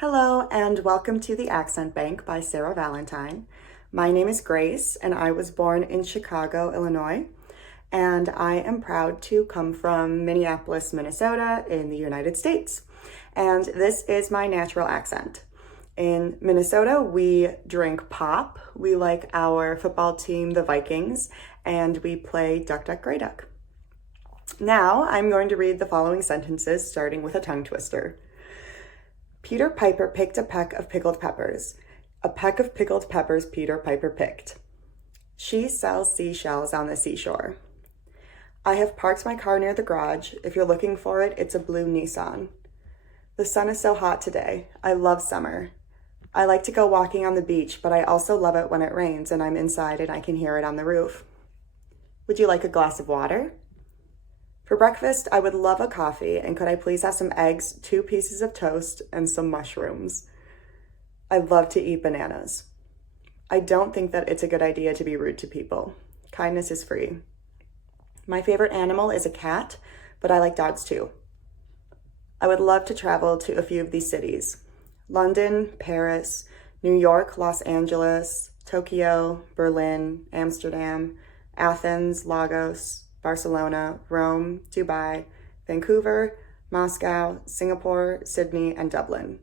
Hello and welcome to the Accent Bank by Sarah Valentine. My name is Grace and I was born in Chicago, Illinois, and I am proud to come from Minneapolis, Minnesota in the United States. And this is my natural accent. In Minnesota, we drink pop, we like our football team, the Vikings, and we play Duck, Duck, Grey Duck. Now I'm going to read the following sentences starting with a tongue twister. Peter Piper picked a peck of pickled peppers. A peck of pickled peppers Peter Piper picked. She sells seashells on the seashore. I have parked my car near the garage. If you're looking for it, it's a blue Nissan. The sun is so hot today. I love summer. I like to go walking on the beach, but I also love it when it rains and I'm inside and I can hear it on the roof. Would you like a glass of water? For breakfast, I would love a coffee, and could I please have some eggs, 2 pieces of toast, and some mushrooms? I love to eat bananas. I don't think that it's a good idea to be rude to people. Kindness is free. My favorite animal is a cat, but I like dogs too. I would love to travel to a few of these cities: London, Paris, New York, Los Angeles, Tokyo, Berlin, Amsterdam, Athens, Lagos, Barcelona, Rome, Dubai, Vancouver, Moscow, Singapore, Sydney, and Dublin.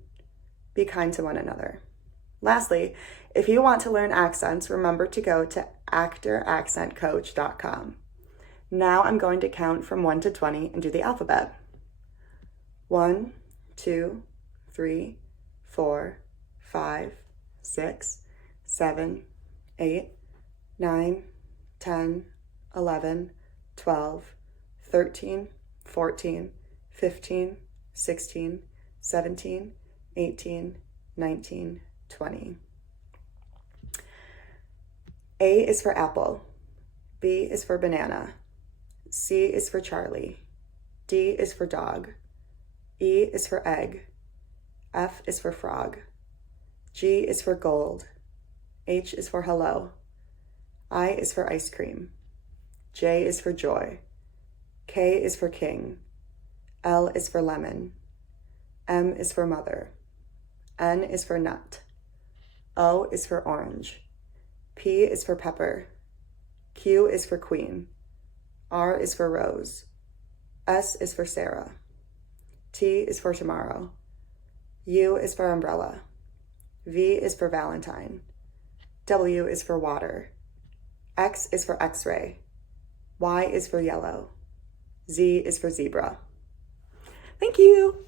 Be kind to one another. Lastly, if you want to learn accents, remember to go to actoraccentcoach.com. Now I'm going to count from 1 to 20 and do the alphabet. 1, 2, 3, 4, 5, 6, 7, 8, 9, 10, 11, 12, 13, 14, 15, 16, 17, 18, 19, 20. A is for apple. B is for banana. C is for Charlie. D is for dog. E is for egg. F is for frog. G is for gold. H is for hello. I is for ice cream. J is for joy. K is for king. L is for lemon. M is for mother. N is for nut. O is for orange. P is for pepper. Q is for queen. R is for rose. S is for Sarah. T is for tomorrow. U is for umbrella. V is for Valentine. W is for water. X is for X-ray. Y is for yellow. Z is for zebra. Thank you.